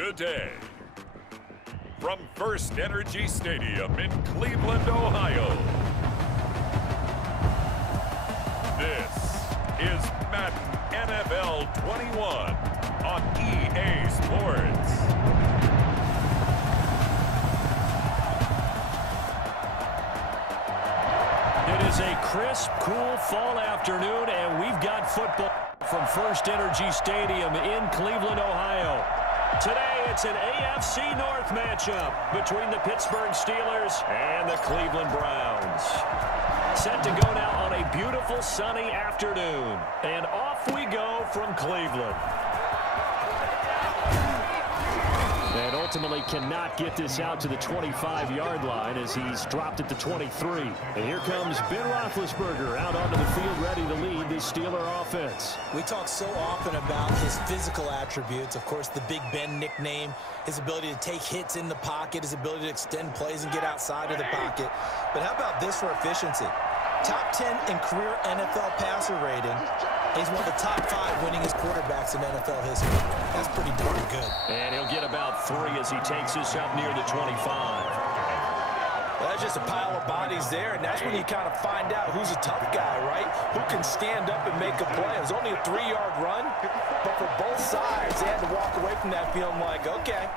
today. From First Energy Stadium in Cleveland, Ohio, this is Madden NFL 21 on EA Sports. It is a crisp, cool fall afternoon, and we've got football from First Energy Stadium in Cleveland, Ohio. Today, it's an AFC North matchup between the Pittsburgh Steelers and the Cleveland Browns. Set to go now on a beautiful sunny afternoon, and off we go from Cleveland. And ultimately cannot get this out to the 25-yard line as he's dropped it to 23. And here comes Ben Roethlisberger out onto the field ready to lead this Steeler offense. We talk so often about his physical attributes. Of course, the Big Ben nickname, his ability to take hits in the pocket, his ability to extend plays and get outside of the pocket. But how about this for efficiency? Top 10 in career NFL passer rating. He's one of the top 5 winningest quarterbacks in NFL history. That's pretty darn good. And he'll get about 3 as he takes this up near the 25. Well, that's just a pile of bodies there, and that's when you kind of find out who's a tough guy, right? Who can stand up and make a play. It was only a 3-yard run, but for both sides, they had to walk away from that feeling like, okay,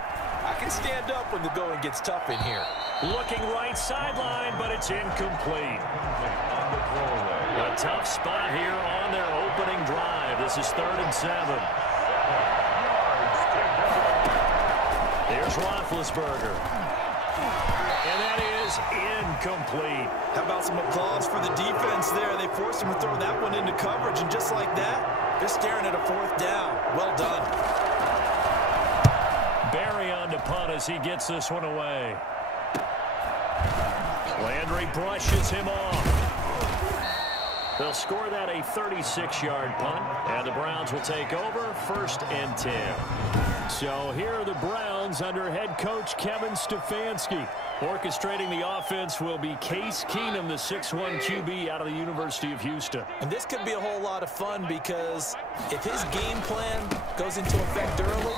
I can stand up when the going gets tough in here. Looking right sideline, but it's incomplete. A tough spot here on their opening drive. This is 3rd and 7. Here's Roethlisberger. And that is incomplete. How about some applause for the defense there? They forced him to throw that one into coverage, and just like that, they're staring at a 4th down. Well done. Barry on to punt as he gets this one away. Landry brushes him off. They'll score that a 36-yard punt, and the Browns will take over 1st and 10. So here are the Browns under head coach Kevin Stefanski. Orchestrating the offense will be Case Keenum, the 6'1 QB out of the University of Houston. And this could be a whole lot of fun because if his game plan goes into effect early,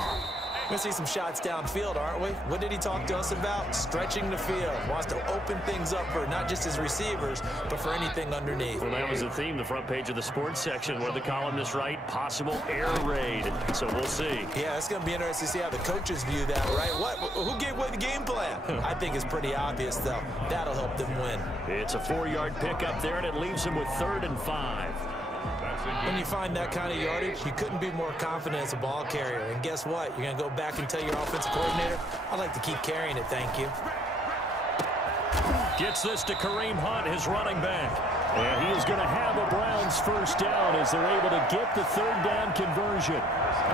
we're going to see some shots downfield, aren't we? What did he talk to us about? Stretching the field. Wants to open things up for not just his receivers, but for anything underneath. Well, that was the theme, the front page of the sports section, where the columnists write possible air raid. So we'll see. Yeah, it's going to be interesting to see how the coaches view that, right? Who gave away the game plan? I think it's pretty obvious, though. That'll help them win. It's a 4-yard pickup there, and it leaves them with 3rd and 5. When you find that kind of yardage, you couldn't be more confident as a ball carrier. And guess what? You're going to go back and tell your offensive coordinator, I'd like to keep carrying it, thank you. Gets this to Kareem Hunt, his running back. And he is going to have a Browns 1st down as they're able to get the 3rd down conversion.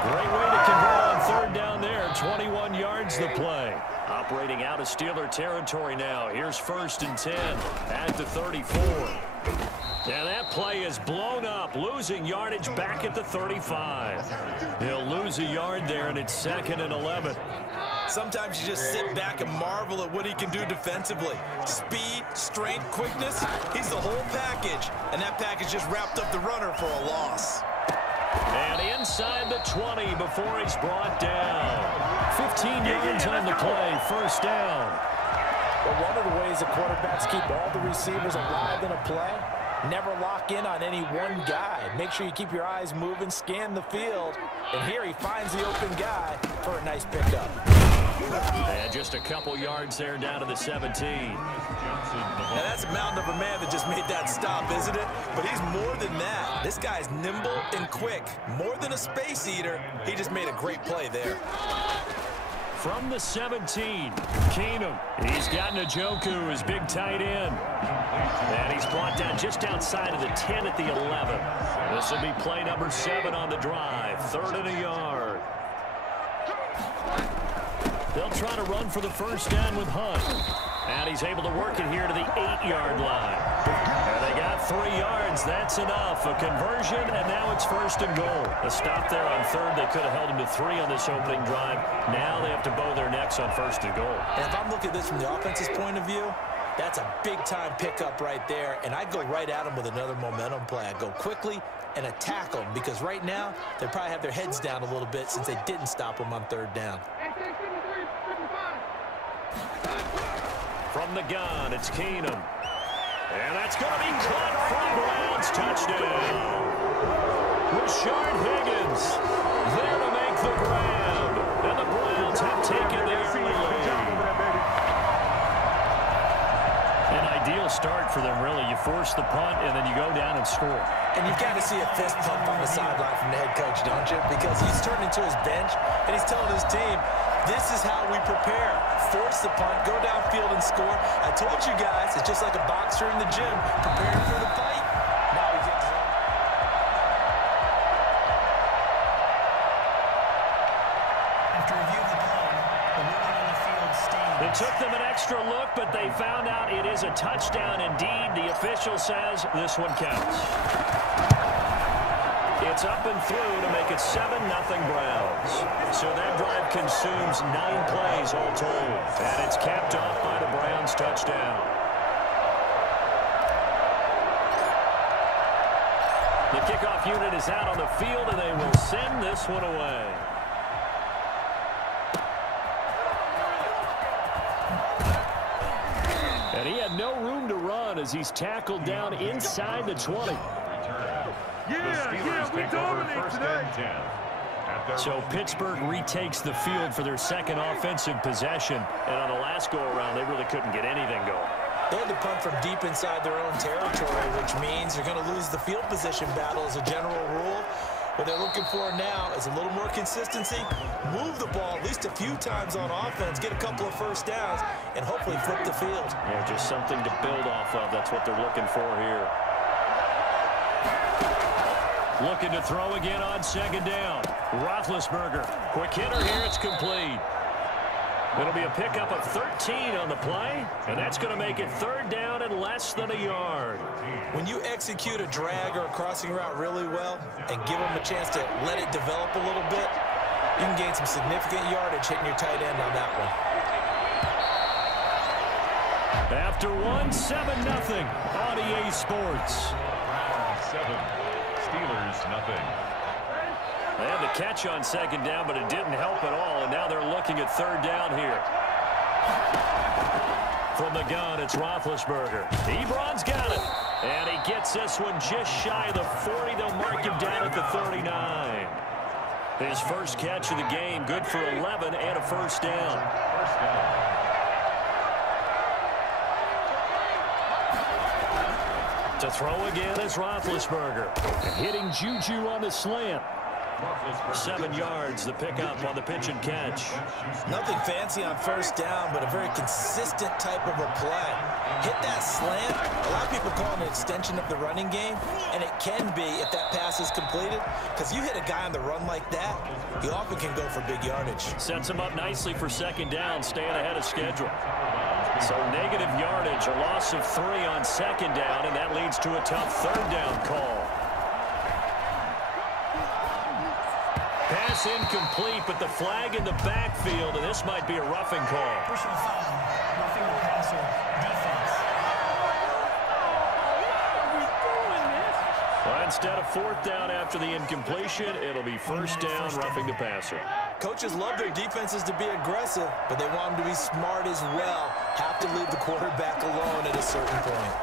Great way to convert on 3rd down there. 21 yards the play. Operating out of Steeler territory now. Here's 1st and 10 at the 34. Yeah, that play is blown up, losing yardage back at the 35. He'll lose a yard there, and it's 2nd and 11. Sometimes you just sit back and marvel at what he can do defensively. Speed, strength, quickness, he's the whole package. And that package just wrapped up the runner for a loss. And inside the 20 before he's brought down. 15 yards on the play, 1st down. Well, one of the ways the quarterbacks keep all the receivers alive in a play, never lock in on any one guy. Make sure you keep your eyes moving, scan the field. And here he finds the open guy for a nice pickup. And just a couple yards there down to the 17. Now that's a mountain of a man that just made that stop, isn't it? But he's more than that. This guy's nimble and quick. More than a space eater, he just made a great play there. From the 17, Keenum. He's got Njoku, his big tight end. And he's brought down just outside of the 10 at the 11. This will be play number 7 on the drive. 3rd and a yard. They'll try to run for the 1st down with Hunt. And he's able to work it here to the 8-yard line. And they got 3 yards. That's enough. A conversion, and now it's 1st and goal. A stop there on 3rd. They could have held him to 3 on this opening drive. Now they have to bow their necks on 1st and goal. And if I'm looking at this from the offense's point of view, that's a big-time pickup right there. And I'd go right at him with another momentum play. I'd go quickly and attack them because right now they probably have their heads down a little bit since they didn't stop them on 3rd down. From the gun, it's Keenum. And that's going to be caught from Browns. Touchdown. Rashard Higgins there to make the grab. And the Browns have taken the early lead. An ideal start for them, really. You force the punt, and then you go down and score. And you've got to see a fist pump on the sideline from the head coach, don't you? Because he's turned into his bench, and he's telling his team, this is how we prepare. Force the punt, go downfield and score. I told you guys, it's just like a boxer in the gym, preparing for the fight. Now we get to after review of the play, the ruling on the field stands. It took them an extra look, but they found out it is a touchdown indeed. The official says this one counts. It's up and through to make it 7-0 Browns. So that drive consumes 9 plays all told. And it's capped off by the Browns touchdown. The kickoff unit is out on the field, and they will send this one away. And he had no room to run as he's tackled down inside the 20. Yeah, we dominate today. So Pittsburgh retakes the field for their second offensive possession. And on the last go-around, they really couldn't get anything going. They had to punt from deep inside their own territory, which means they're going to lose the field position battle as a general rule. What they're looking for now is a little more consistency, move the ball at least a few times on offense, get a couple of first downs, and hopefully flip the field. Yeah, just something to build off of. That's what they're looking for here. Looking to throw again on second down. Roethlisberger. Quick hitter here. It's complete. It'll be a pickup of 13 on the play, and that's going to make it third down and less than a yard. When you execute a drag or a crossing route really well and give them a chance to let it develop a little bit, you can gain some significant yardage hitting your tight end on that one. After 7-0 on EA Sports. 7, Steelers nothing. They had the catch on second down, but it didn't help at all, and now they're looking at third down here. From the gun, it's Roethlisberger. Ebron's got it, and he gets this one just shy of the 40. They'll mark him down at the 39. His first catch of the game, good for 11 and a first down. To throw again is Roethlisberger. Hitting Juju on the slant. 7 yards, the pickup on the pitch and catch. Nothing fancy on first down, but a very consistent type of a play. Hit that slant. A lot of people call it an extension of the running game, and it can be if that pass is completed, because you hit a guy on the run like that, he often can go for big yardage. Sets him up nicely for second down, staying ahead of schedule. So negative yardage, a loss of 3 on second down, and that leads to a tough third down call. Pass incomplete, but the flag in the backfield, and this might be a roughing call. Personal foul, roughing the passer, defense. Well, instead of fourth down after the incompletion, it'll be first down, roughing the passer. Coaches love their defenses to be aggressive, but they want them to be smart as well. Have to leave the quarterback alone at a certain point.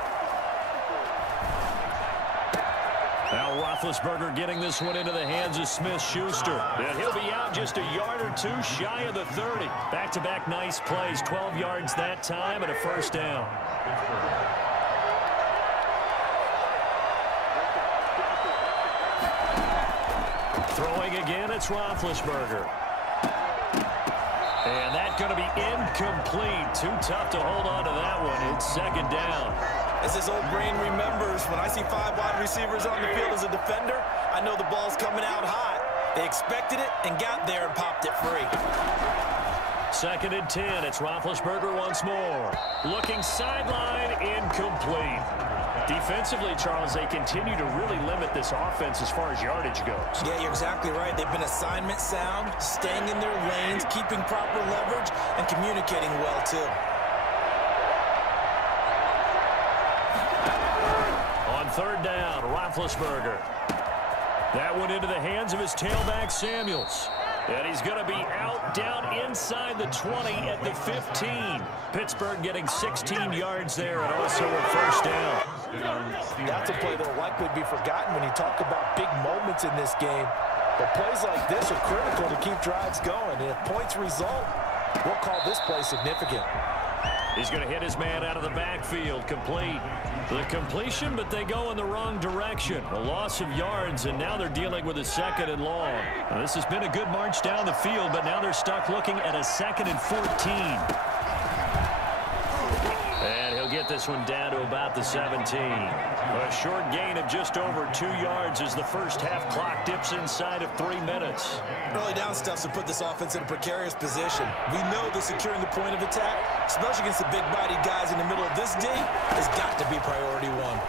Now Roethlisberger getting this one into the hands of Smith-Schuster. And he'll be out just a yard or 2 shy of the 30. Back-to-back nice plays, 12 yards that time and a first down. Throwing again, it's Roethlisberger. And that's going to be incomplete. Too tough to hold on to that one. It's second down. As his old brain remembers, when I see 5 wide receivers on the field as a defender, I know the ball's coming out hot. They expected it and got there and popped it free. Second and 10. It's Roethlisberger once more. Looking sideline, incomplete. Defensively, Charles, they continue to really limit this offense as far as yardage goes. Yeah, you're exactly right. They've been assignment sound, staying in their lanes, keeping proper leverage, and communicating well, too. On third down, Roethlisberger. That one into the hands of his tailback, Samuels. And he's going to be out down inside the 20 at the 15. Pittsburgh getting 16 yards there and also a first down. That's a play that will likely be forgotten when you talk about big moments in this game. But plays like this are critical to keep drives going. And if points result, we'll call this play significant. He's going to hit his man out of the backfield, complete. The completion, but they go in the wrong direction. A loss of yards, and now they're dealing with a 2nd and long. Now, this has been a good march down the field, but now they're stuck looking at a 2nd and 14. And he'll get this one down to about the 17. A short gain of just over 2 yards as the first half clock dips inside of 3 minutes. Early down stuff to put this offense in a precarious position. We know that securing the point of attack, especially against the big-bodied guys in the middle of this D, has got to be priority one.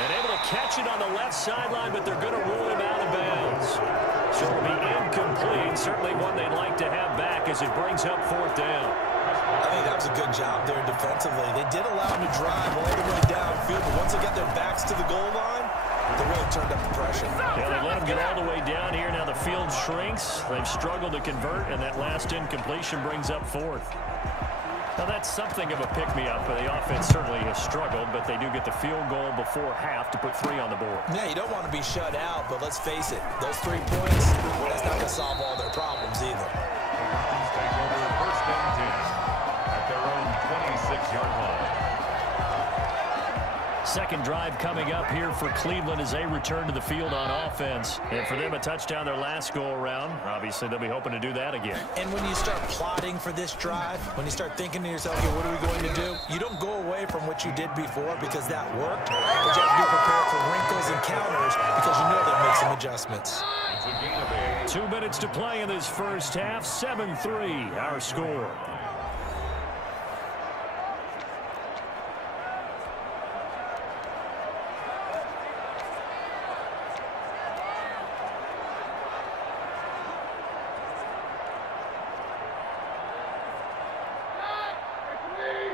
And able to catch it on the left sideline, but they're going to rule him out of bounds. So it'll be incomplete. Certainly one they'd like to have back as it brings up 4th down. I think that was a good job there defensively. They did allow him to drive all the way downfield, but once they got their backs to the goal line, they really turned up the pressure. Yeah, they let him get all the way down here. Now the field shrinks. They've struggled to convert, and that last incompletion brings up 4th. Now, that's something of a pick-me-up. The offense certainly has struggled, but they do get the field goal before half to put 3 on the board. Yeah, you don't want to be shut out, but let's face it, those 3 points, that's not going to solve all their problems either. Take over 1st and 10 at their own 26-yard line. Second drive coming up here for Cleveland as they return to the field on offense. And for them, a touchdown their last go-around. Obviously, they'll be hoping to do that again. And when you start plotting for this drive, when you start thinking to yourself, okay, what are we going to do? You don't go away from what you did before because that worked. But you have to be prepared for wrinkles and counters because you know that makes some adjustments. 2 minutes to play in this first half. 7-3, our score.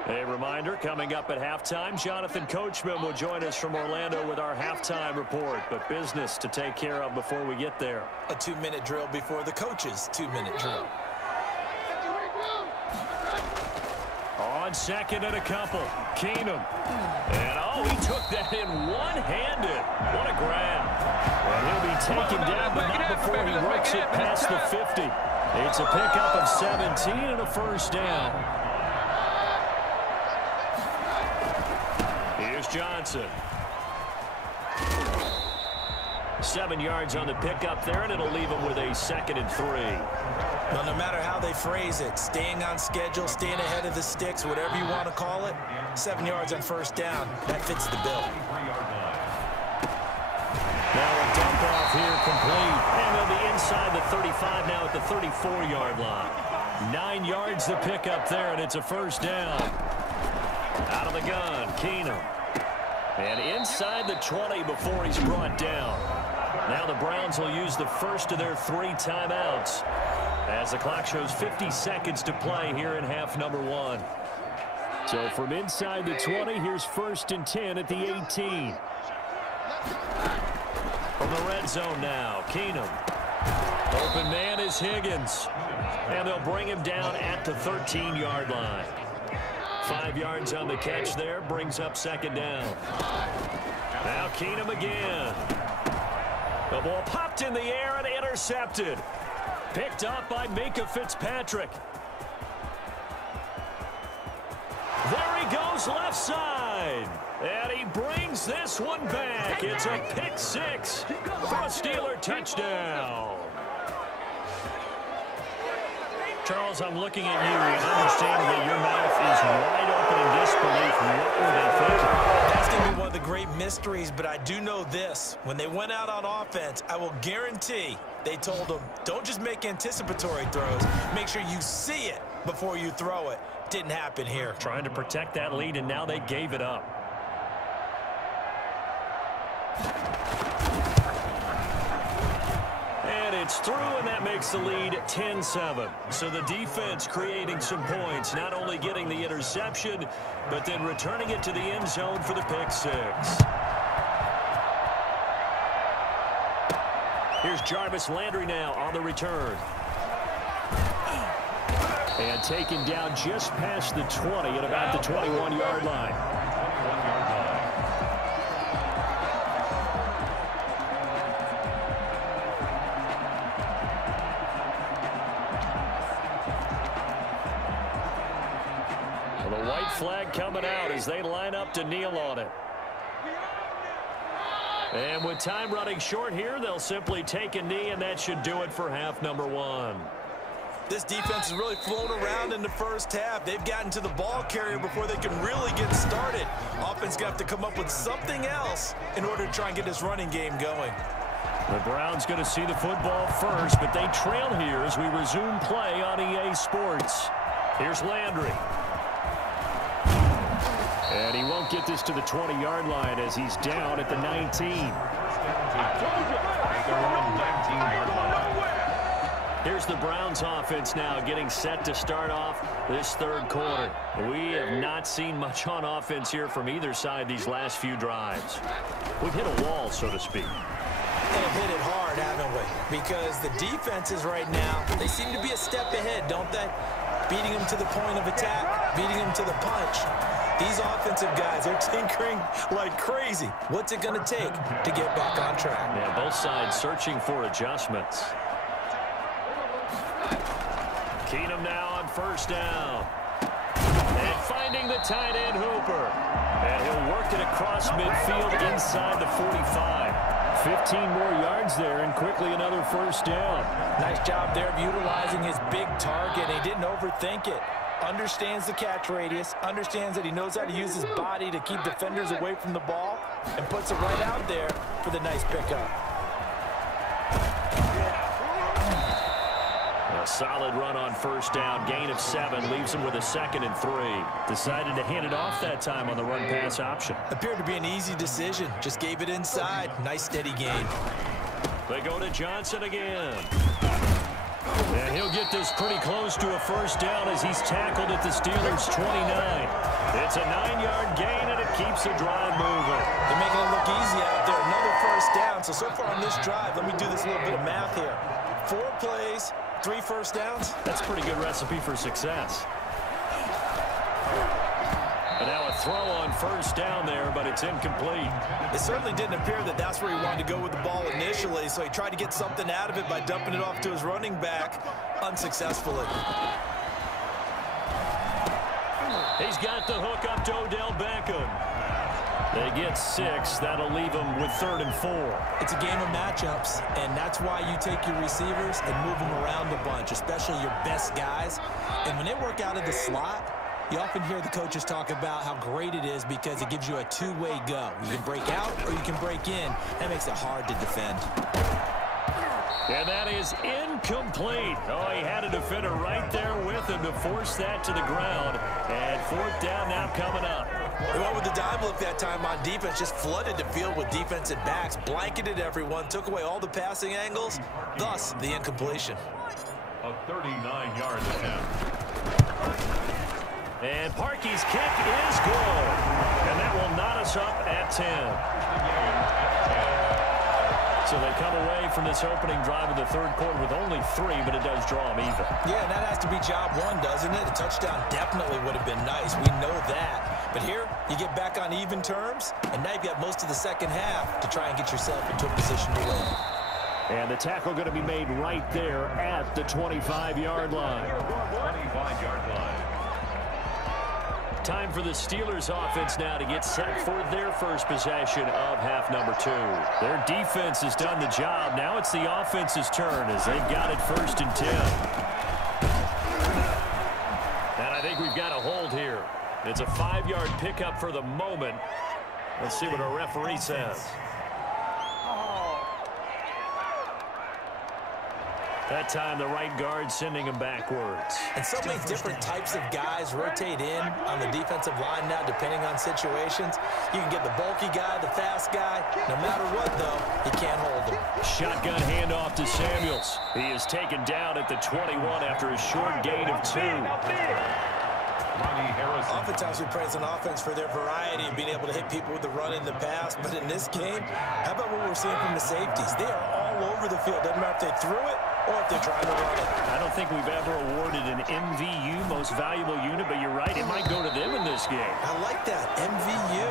A reminder, coming up at halftime, Jonathan Coachman will join us from Orlando with our halftime report, but business to take care of before we get there. A 2-minute drill before the coach's 2-minute drill. On 2nd and a couple, Keenum. And, oh, he took that in one-handed. What a grab. And he'll be taken down, but not before he works it past the 50. It's a pickup of 17 and a first down. Here's Johnson. 7 yards on the pickup there, and it'll leave him with a 2nd and 3. Well, no matter how they phrase it, staying on schedule, staying ahead of the sticks, whatever you want to call it, 7 yards on first down, that fits the bill. Now a dump off here complete, and they'll be inside the 35 now at the 34-yard line. 9 yards the pickup there, and it's a first down. Out of the gun, Keenum. And inside the 20 before he's brought down. Now the Browns will use the first of their 3 timeouts as the clock shows 50 seconds to play here in half number 1. So from inside the 20, here's 1st and 10 at the 18. From the red zone now, Keenum. Open man is Higgins. And they'll bring him down at the 13-yard line. 5 yards on the catch there, brings up 2nd down. Now Keenum again. The ball popped in the air and intercepted. Picked up by Minkah Fitzpatrick. There he goes left side. And he brings this one back. It's a pick 6 for a Steeler touchdown. Charles, I'm looking at you and understanding that your mouth is wide open in disbelief. What were they thinking? That's going to be one of the great mysteries, but I do know this. When they went out on offense, I will guarantee they told them, don't just make anticipatory throws. Make sure you see it before you throw it. Didn't happen here. Trying to protect that lead, and now they gave it up. And It's through, and that makes the lead 10-7. So the defense creating some points, not only getting the interception, but then returning it to the end zone for the pick six. Here's Jarvis Landry now on the return. And taken down just past the 20 at about the 21-yard line. Well, the white flag coming out as they line up to kneel on it. And with time running short here, they'll simply take a knee, and that should do it for half number one. This defense has really flown around in the first half. They've gotten to the ball carrier before they can really get started. Offense got to come up with something else in order to try and get this running game going. The Browns going to see the football first, but they trail here as we resume play on EA Sports. Here's Landry. And he won't get this to the 20-yard line as he's down at the 19. Here's the Browns offense now getting set to start off this third quarter. We have not seen much on offense here from either side these last few drives. We've hit a wall, so to speak. They've hit it hard, haven't we? Because the defenses right now, they seem to be a step ahead, don't they? Beating them to the point of attack, beating them to the punch. These offensive guys are tinkering like crazy. What's it going to take to get back on track? Yeah, both sides searching for adjustments. Keenum now on first down. And finding the tight end Hooper. And he'll work it across midfield inside the 45. 15 more yards there, and quickly another first down. Nice job there of utilizing his big target. He didn't overthink it. Understands the catch radius, understands that he knows how to use his body to keep defenders away from the ball, and puts it right out there for the nice pickup. A solid run on first down. Gain of 7 leaves him with a 2nd and 3. Decided to hand it off that time on the run-pass option. Appeared to be an easy decision. Just gave it inside. Nice steady gain. They go to Johnson again. And he'll get this pretty close to a first down as he's tackled at the Steelers' 29. It's a 9-yard gain, and it keeps the drive moving. They're making it look easy out there. Another first down. So far on this drive, let me do this little bit of math here. 4 plays, 3 first downs. That's a pretty good recipe for success. And now a throw on first down there, but it's incomplete. It certainly didn't appear that that's where he wanted to go with the ball initially, so he tried to get something out of it by dumping it off to his running back unsuccessfully. He's got the hook up to Odell Beckham. They get 6. That'll leave them with 3rd and 4. It's a game of matchups, and that's why you take your receivers and move them around a bunch, especially your best guys. And when they work out of the slot, you often hear the coaches talk about how great it is because it gives you a two-way go. You can break out or you can break in. That makes it hard to defend. And that is incomplete. Oh, he had a defender right there with him to force that to the ground. And 4th down now coming up. They went with the dime look that time on defense, just flooded the field with defensive backs, blanketed everyone, took away all the passing angles, thus the incompletion. A 39-yard attempt. And Parkey's kick is good. And that will knot us up at 10. So they come away from this opening drive of the third quarter with only 3, but it does draw them even. Yeah, that has to be job 1, doesn't it? A touchdown definitely would have been nice. We know that. But here, you get back on even terms, and now you've got most of the second half to try and get yourself into a position to win. And the tackle going to be made right there at the 25-yard line. 25-yard line. Time for the Steelers offense now to get set for their first possession of half number 2. Their defense has done the job. Now it's the offense's turn as they've got it 1st and 10. And I think we've got a hold here. It's a 5-yard pickup for the moment. Let's see what our referee says. That time the right guard sending him backwards. And so many different types of guys rotate in on the defensive line now, depending on situations. You can get the bulky guy, the fast guy. No matter what, though, you can't hold him. Shotgun handoff to Samuels. He is taken down at the 21 after a short gain of 2. Oftentimes we praise an offense for their variety and being able to hit people with the run in the pass. But in this game, how about what we're seeing from the safeties? They are all over the field. Doesn't matter if they threw it or if they're trying to run it. I don't think we've ever awarded an MVU, most valuable unit, but you're right, it might go to them in this game. I like that, MVU.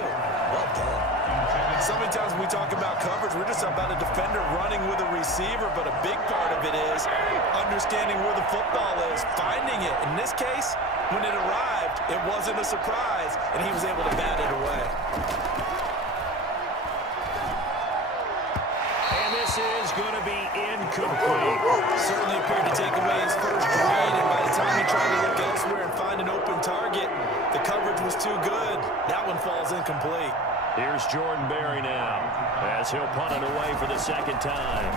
Well done. So many times when we talk about coverage, we're just about a defender running with a receiver, but a big part of it is understanding where the football is, finding it. In this case, when it arrived, it wasn't a surprise, and he was able to bat it away. And this is going to be incomplete. Certainly appeared to take away his first read, and by the time he tried to look elsewhere and find an open target, the coverage was too good. That one falls incomplete. Here's Jordan Berry now, as he'll punt it away for the second time.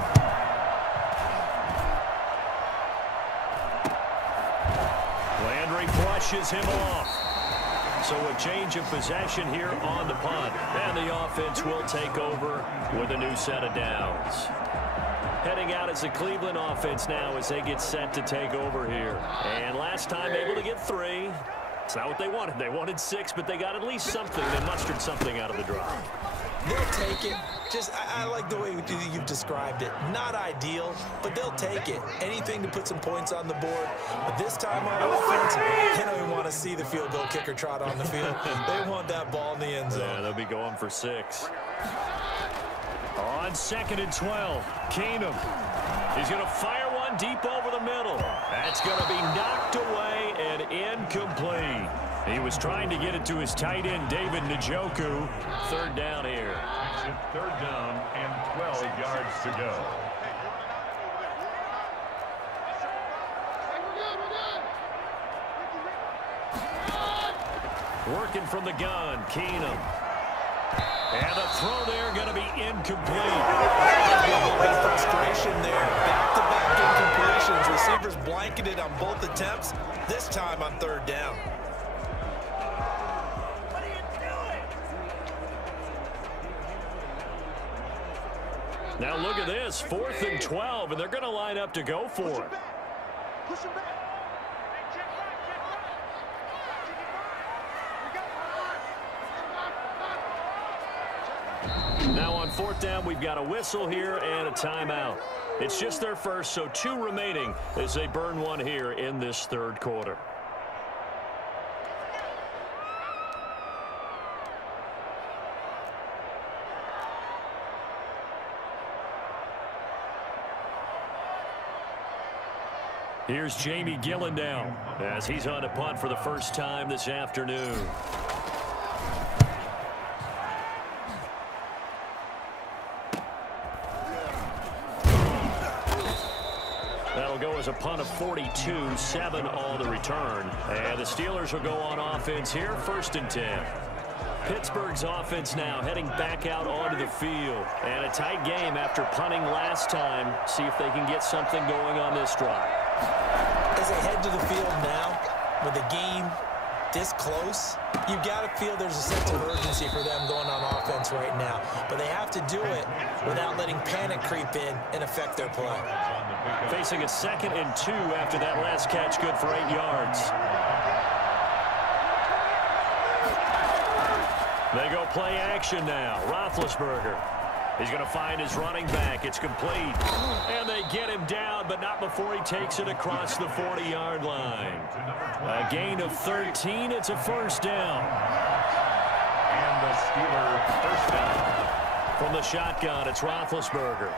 Landry brushes him off. So a change of possession here on the punt. And the offense will take over with a new set of downs. Heading out as the Cleveland offense now as they get set to take over here. And last time able to get 3. It's not what they wanted. They wanted 6, but they got at least something. They mustered something out of the drive. They'll take it. I like the way you've described it. Not ideal, but they'll take it. Anything to put some points on the board. But this time on offense, they don't even want to see the field goal kicker trot on the field. They want that ball in the end zone. Yeah, they'll be going for 6. On 2nd and 12, Keenum. He's going to fire one deep over the middle. That's going to be knocked away and incomplete. He was trying to get it to his tight end, David Njoku. 3rd down here. 3rd down and 12 yards to go. Working from the gun, Keenum. And a throw there going to be incomplete. A little bit of frustration there. Back-to-back incompletions. Receivers blanketed on both attempts, this time on 3rd down. Now look at this, 4th and 12, and they're going to line up to go for it. Push him back. Now on 4th down, we've got a whistle here and a timeout. It's just their first, so 2 remaining as they burn one here in this 3rd quarter. Here's Jamie Gillen now as he's on a punt for the first time this afternoon. That'll go as a punt of 42, 7 on the return. And the Steelers will go on offense here, 1st and 10. Pittsburgh's offense now heading back out onto the field. And a tight game after punting last time. See if they can get something going on this drive. As they head to the field now, with the game this close, you've got to feel there's a sense of urgency for them going on offense right now. But they have to do it without letting panic creep in and affect their play. Facing a 2nd and 2 after that last catch, good for 8 yards. They go play action now. Roethlisberger. He's going to find his running back. It's complete. And they get him down, but not before he takes it across the 40-yard line. A gain of 13. It's a 1st down. And the Steelers 1st down. From the shotgun, it's Roethlisberger.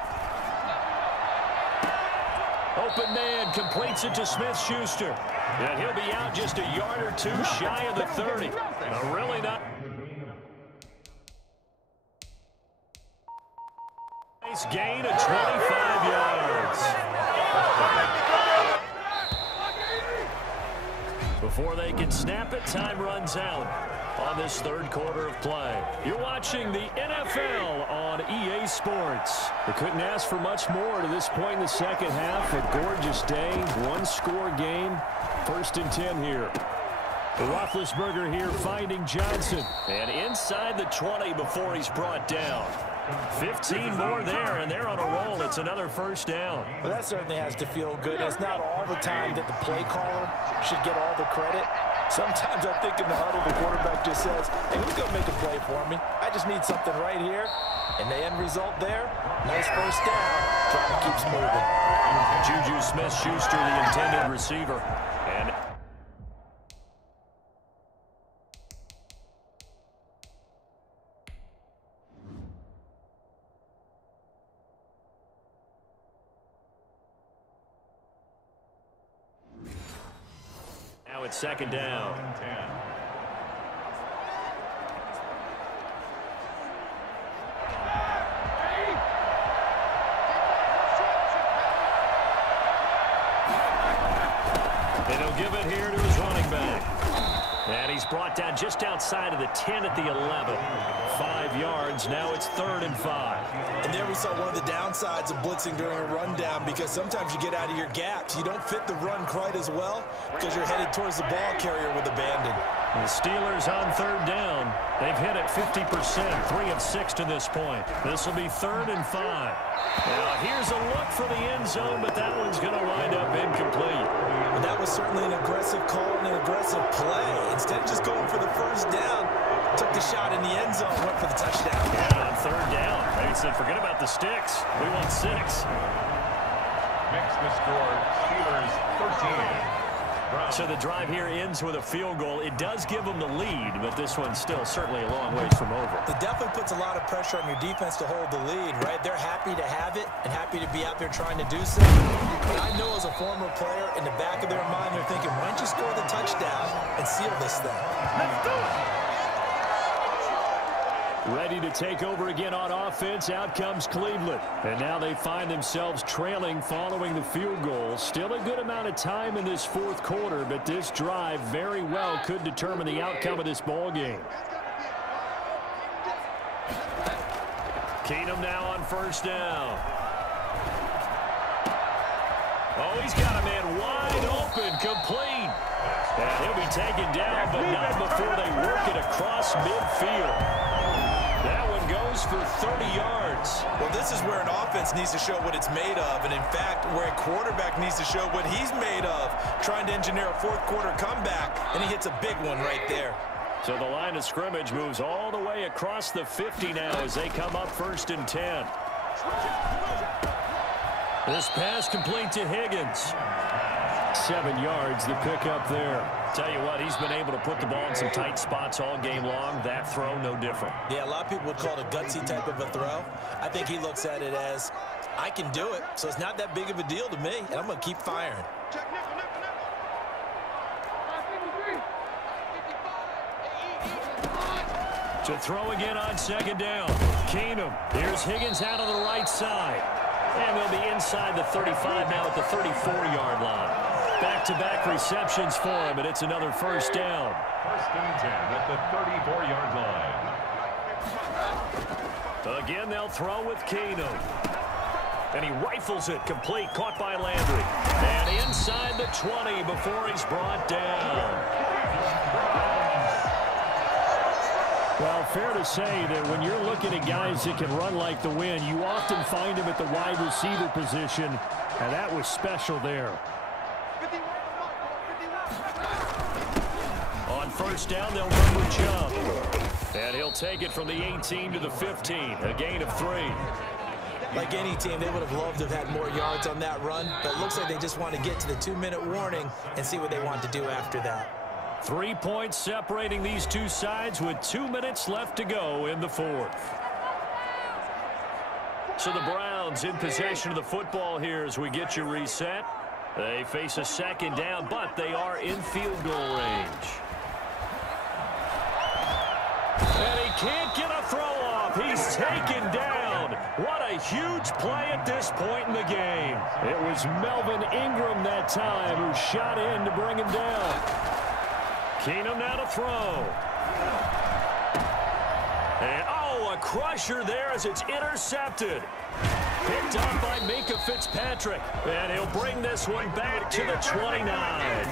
Open man completes it to Smith-Schuster. And he'll be out just a yard or 2 shy of the 30. Really not. Nice gain of 25 yards. Before they can snap it, time runs out. on this third quarter of play. You're watching the NFL on EA Sports. We couldn't ask for much more to this point in the second half. A gorgeous day, one-score game. 1st and 10 here. Roethlisberger here finding Johnson. And inside the 20 before he's brought down. 15 more there, and they're on a roll. It's another first down. Well, that certainly has to feel good. It's not all the time that the play caller should get all the credit. Sometimes I think in the huddle, the quarterback just says, hey, who's going to make a play for me? I just need something right here. And the end result there, nice first down. Trying to keep moving. Juju Smith-Schuster, the intended receiver. And now it's second down. And he'll give it here to his running back. And he's brought down just outside of the 10 at the 11. 5 yards. Now it's 3rd and 5. And there we saw one of the downsides of blitzing during a rundown, because sometimes you get out of your gaps. You don't fit the run quite as well because you're headed towards the ball carrier with abandon. The Steelers on 3rd down. They've hit it 50%, 3 of 6 to this point. This will be 3rd and 5. Now here's a look for the end zone, but that one's going to wind up incomplete. But that was certainly an aggressive call and an aggressive play. Instead of just going for the first down, took the shot in the end zone, went for the touchdown. Yeah, on 3rd down. They said, forget about the sticks. We want 6. Makes the score Steelers 13. So the drive here ends with a field goal. It does give them the lead, but this one's still certainly a long ways from over. It definitely puts a lot of pressure on your defense to hold the lead, right? They're happy to have it and happy to be out there trying to do so. But I know as a former player, in the back of their mind, they're thinking, why don't you score the touchdown and seal this thing? Let's do it! Ready to take over again on offense. Out comes Cleveland. And now they find themselves trailing following the field goal. Still a good amount of time in this 4th quarter, but this drive very well could determine the outcome of this ball game. Keenum now on 1st down. Oh, he's got a man wide open, complete. And he'll be taken down, but not before they work it across midfield. That one goes for 30 yards. Well, this is where an offense needs to show what it's made of, and in fact, where a quarterback needs to show what he's made of, trying to engineer a 4th quarter comeback, and he hits a big one right there. So the line of scrimmage moves all the way across the 50 now as they come up 1st and 10. This pass complete to Higgins. 7 yards, the pickup there. Tell you what, he's been able to put the ball in some tight spots all game long. That throw, no different. Yeah, a lot of people would call it a gutsy type of a throw. I think he looks at it as, I can do it, so it's not that big of a deal to me, and I'm going to keep firing. To throw again on 2nd down. Keenum. Here's Higgins out on the right side. And they'll be inside the 35 now at the 34-yard line. Back-to-back receptions for him, and it's another first down. 1st and 10 at the 34-yard line. Again, they'll throw with Keenum. And he rifles it complete, caught by Landry. And inside the 20 before he's brought down. Well, fair to say that when you're looking at guys that can run like the wind, you often find them at the wide receiver position, and that was special there. On 1st down, they'll run with Chubb. And he'll take it from the 18 to the 15, a gain of 3. Like any team, they would have loved to have had more yards on that run, but it looks like they just want to get to the 2-minute warning and see what they want to do after that. 3 points separating these two sides with 2 minutes left to go in the 4th. So the Browns in possession of the football here as we get you reset. They face a 2nd down, but they are in field goal range. And he can't get a throw off. He's taken down. What a huge play at this point in the game. It was Melvin Ingram that time who shot in to bring him down. Keenum now to throw. And, oh, a crusher there as it's intercepted. Picked up by Minka Fitzpatrick. And he'll bring this one back to the 29.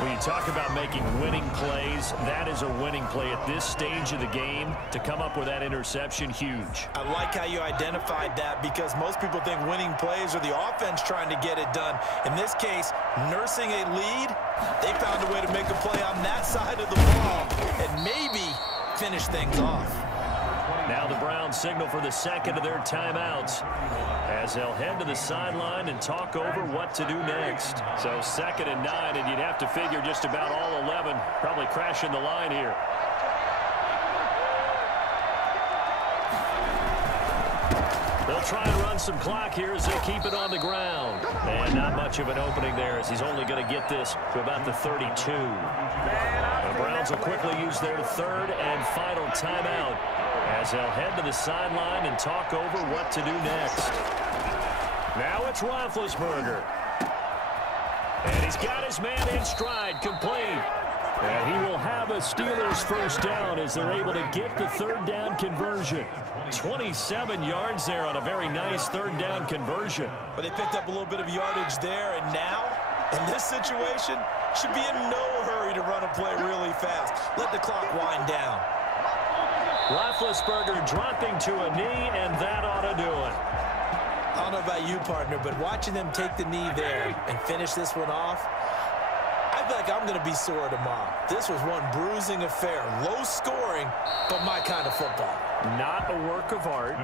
When you talk about making winning plays, that is a winning play at this stage of the game. To come up with that interception, huge. I like how you identified that because most people think winning plays are the offense trying to get it done. In this case, nursing a lead, they found a way to make a play on that side of the ball and maybe finish things off. Now the Browns signal for the second of their timeouts as they'll head to the sideline and talk over what to do next. So 2nd and 9, and you'd have to figure just about all 11 probably crashing the line here. They'll try and run some clock here as they keep it on the ground. And not much of an opening there as he's only going to get this to about the 32. The Browns will quickly use their 3rd and final timeout as they'll head to the sideline and talk over what to do next. Now it's Roethlisberger. And he's got his man in stride, complete. And he will have a Steelers first down as they're able to get the 3rd down conversion. 27 yards there on a very nice 3rd down conversion. But they picked up a little bit of yardage there, and now, in this situation, should be in no hurry to run a play really fast. Let the clock wind down. Roethlisberger dropping to a knee, and that ought to do it. I don't know about you, partner, but watching them take the knee there and finish this one off, I feel like I'm going to be sore tomorrow. This was one bruising affair. Low scoring, but my kind of football. Not a work of art,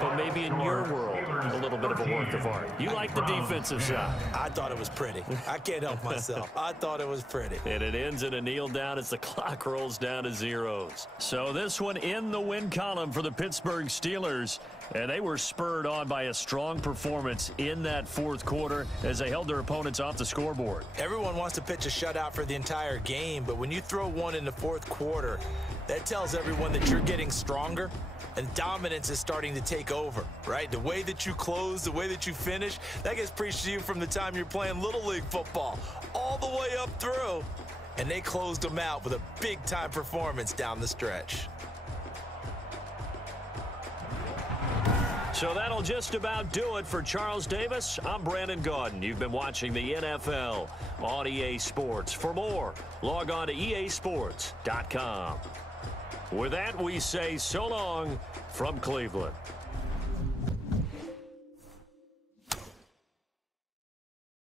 but maybe in your world, a little bit of a work of art. You like the defensive side. I thought it was pretty. I can't help myself. I thought it was pretty. And it ends in a kneel down as the clock rolls down to zeros. So this one in the win column for the Pittsburgh Steelers. And they were spurred on by a strong performance in that 4th quarter as they held their opponents off the scoreboard. Everyone wants to pitch a shutout for the entire game, but when you throw one in the 4th quarter, that tells everyone that you're getting stronger and dominance is starting to take over, right? The way that you close, the way that you finish, that gets preached to you from the time you're playing Little League football all the way up through. And they closed them out with a big-time performance down the stretch. So that'll just about do it for Charles Davis. I'm Brandon Gaudin. You've been watching the NFL on EA Sports. For more, log on to easports.com. With that, we say so long from Cleveland.